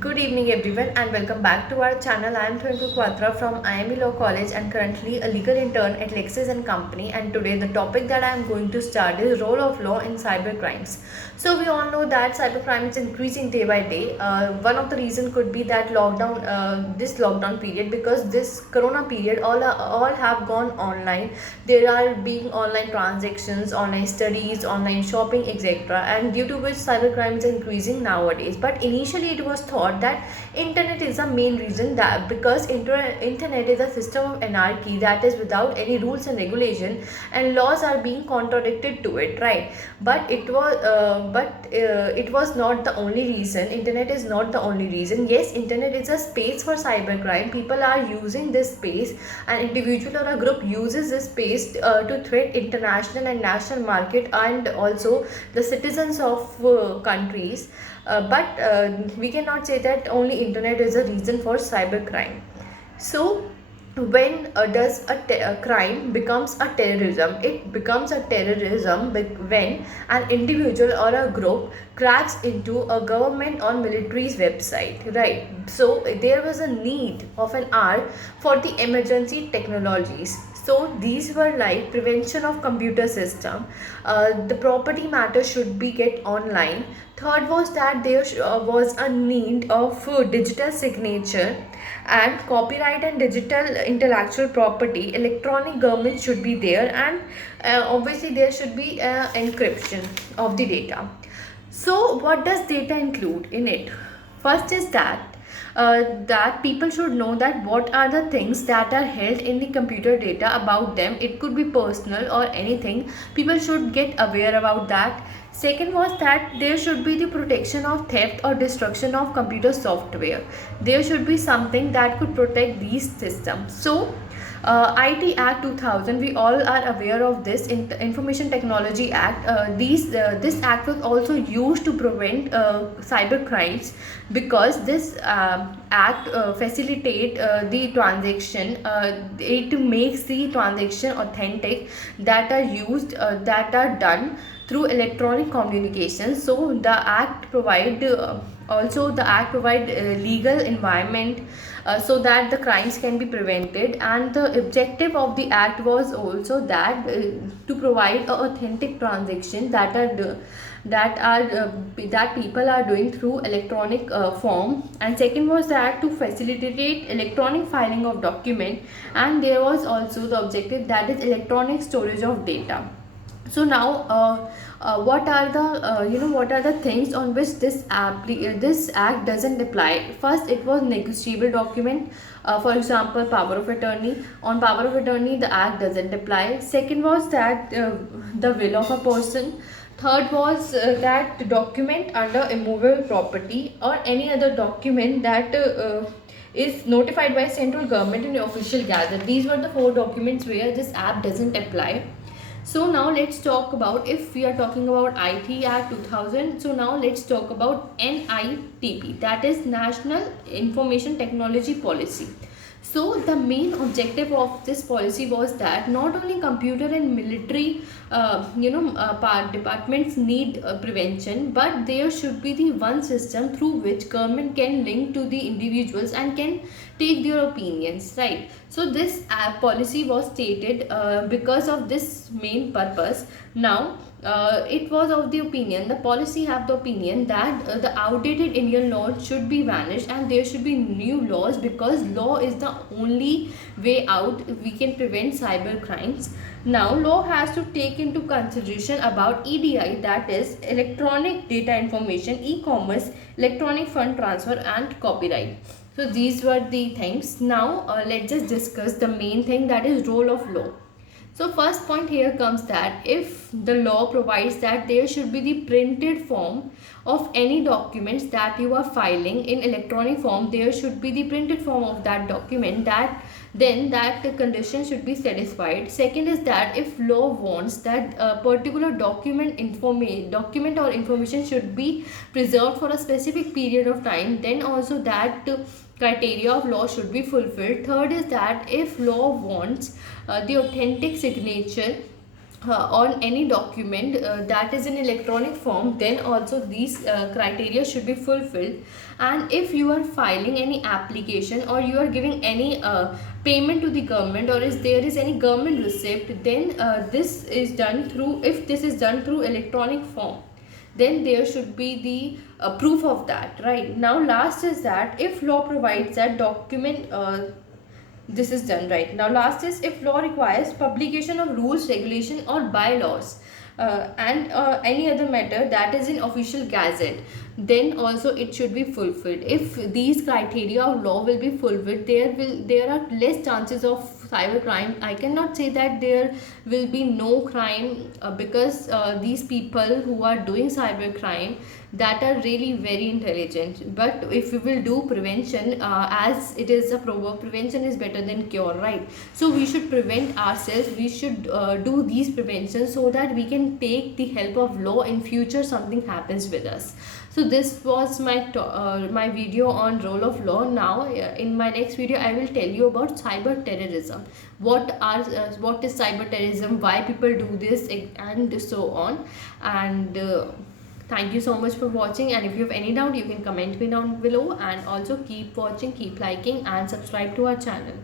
Good evening everyone and welcome back to our channel. I am Twinkle Quatra from IME Law College and currently a legal intern at Lexis and Company, and today the topic that I am going to start is role of law in cyber crimes. So we all know that cybercrime is increasing day by day. One of the reason could be that this lockdown period, because this corona period all have gone online. There are being online transactions, online studies, online shopping, etc. And due to which cybercrime is increasing nowadays. But initially it was thought that internet is the main reason, that because internet is a system of anarchy that is without any rules and regulation, and laws are being contradicted to it, right? It was not the only reason. Internet is not the only reason. Yes, internet is a space for cybercrime. People are using this space. An individual or a group uses this space to threat international and national market, and also the citizens of countries. But we cannot say that only internet is a reason for cybercrime. So when a crime becomes a terrorism, it becomes a terrorism when an individual or a group cracks into a government or military's website, right? So there was a need of an hour for the emergency technologies. So these were like prevention of computer system. The property matter should be get online. Third was that there was a need of digital signature and copyright and digital intellectual property. Electronic government should be there, and obviously there should be encryption of the data. So what does data include in it? First is that people should know that what are the things that are held in the computer data about them. It could be personal or anything. People should get aware about that. Second was that there should be the protection of theft or destruction of computer software. There should be something that could protect these systems. So IT Act 2000, we all are aware of this. Information Technology Act. This act was also used to prevent cyber crimes, because this act facilitate the transaction. It makes the transaction authentic, that are used that are done through electronic communication. So the act provide legal environment so that the crimes can be prevented. And the objective of the act was also that to provide a authentic transaction that people are doing through electronic form. And second was that to facilitate electronic filing of document. And there was also the objective, that is electronic storage of data. So now what are the things on which this act doesn't apply? First, it was negotiable document. For example, power of attorney. On power of attorney, the act doesn't apply. Second was that the will of a person. Third was that document under immovable property, or any other document that is notified by central government in the official gazette. These were the four documents where this act doesn't apply. So now let's talk about, if we are talking about IT Act 2000, so now let's talk about NITP, that is National Information Technology Policy. So the main objective of this policy was that not only computer and military departments need prevention, but there should be the one system through which government can link to the individuals and can take their opinions, right? So this policy was stated because of this main purpose. Now it was of the opinion, the policy have the opinion that the outdated Indian laws should be vanished and there should be new laws, because law is the only way out we can prevent cyber crimes. Now law has to take into consideration about EDI, that is electronic data information, e-commerce, electronic fund transfer, and copyright. So these were the things. Now let's just discuss the main thing, that is role of law. So first point here comes that if the law provides that there should be the printed form of any documents that you are filing in electronic form, there should be the printed form of that document, that the condition should be satisfied. Second is that if law wants that a particular document or information should be preserved for a specific period of time, then also that criteria of law should be fulfilled. Third is that if law wants the authentic signature on any document that is in electronic form, then also these criteria should be fulfilled. And if you are filing any application or you are giving any payment to the government, or is there is any government receipt, then this is done through, if this is done through electronic form, then there should be the proof of that. Right now, last is that if law provides that document, this is done. Right now, last is if law requires publication of rules, regulation or bylaws and any other matter that is in official gazette, then also it should be fulfilled. If these criteria of law will be fulfilled, there are less chances of cyber crime. I cannot say that there will be no crime, because these people who are doing cyber crime, that are really very intelligent. But if we will do prevention, as it is a proverb, prevention is better than cure, right? So we should prevent ourselves, we should do these preventions, so that we can take the help of law in future something happens with us. So this was my video on role of law. Now in my next video I will tell you about cyber terrorism, what is cyber terrorism, why people do this, and so on. And thank you so much for watching, and if you have any doubt you can comment me down below, and also keep watching, keep liking and subscribe to our channel.